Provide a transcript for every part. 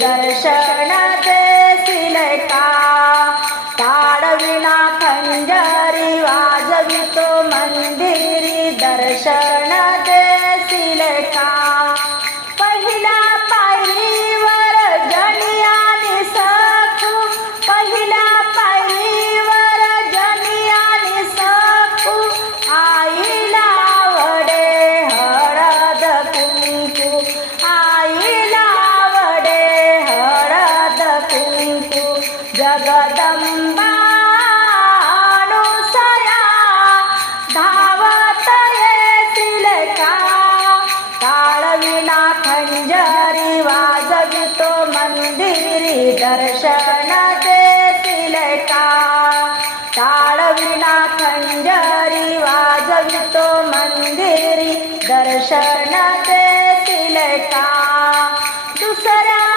दर्शन ताळविना खंजरी वाजवितो मंदिरी. दर्शन देतील का दुसरा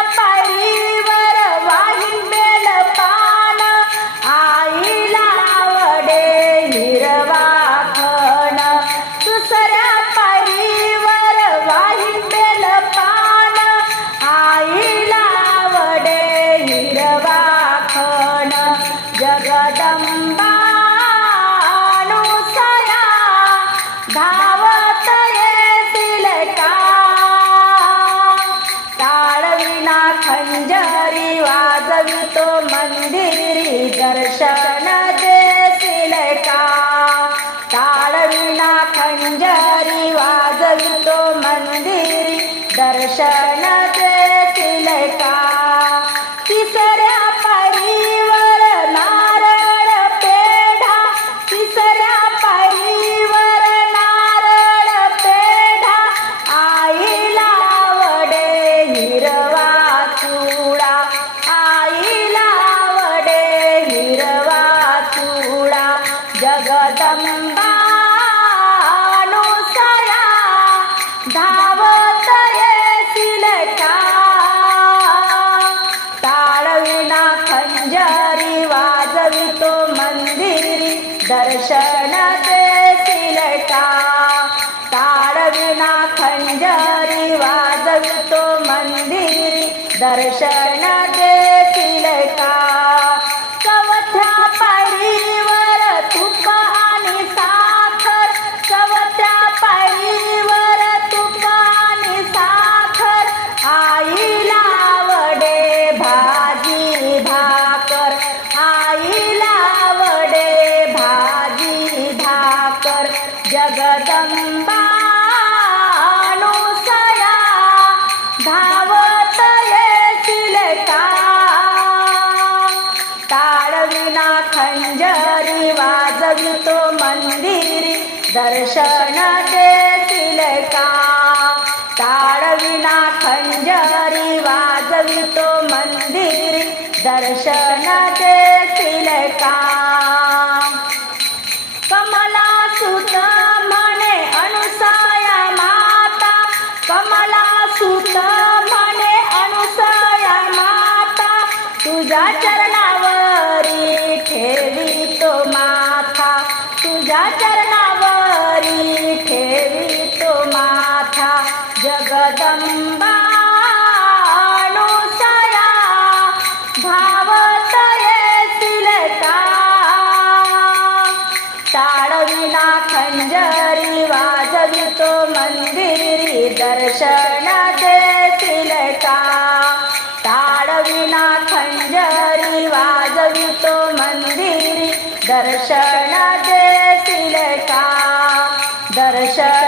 मंदिरी दर्शन देसिलका ताळविला खंजरी वाजवितो मंदिरी दर्शन ಶರಣರ ಶರಣ दर्शन देतील का ताळविना खंजरी वाजवितो मंदिर. दर्शन देतील का कमला सुत म्हणे अनुसाया माता. कमला सुत म्हणे अनुसाया माता. तुझ्या चरणावरी ठेवी तो माथा. तुझ्या चरणा चरणी ठेवितो माथा जगदंबा? खंजरी वाजवितो मंदिरी दर्शन देता ताळविना खंजरी वाजवितो मंदिरी दर्शन Asha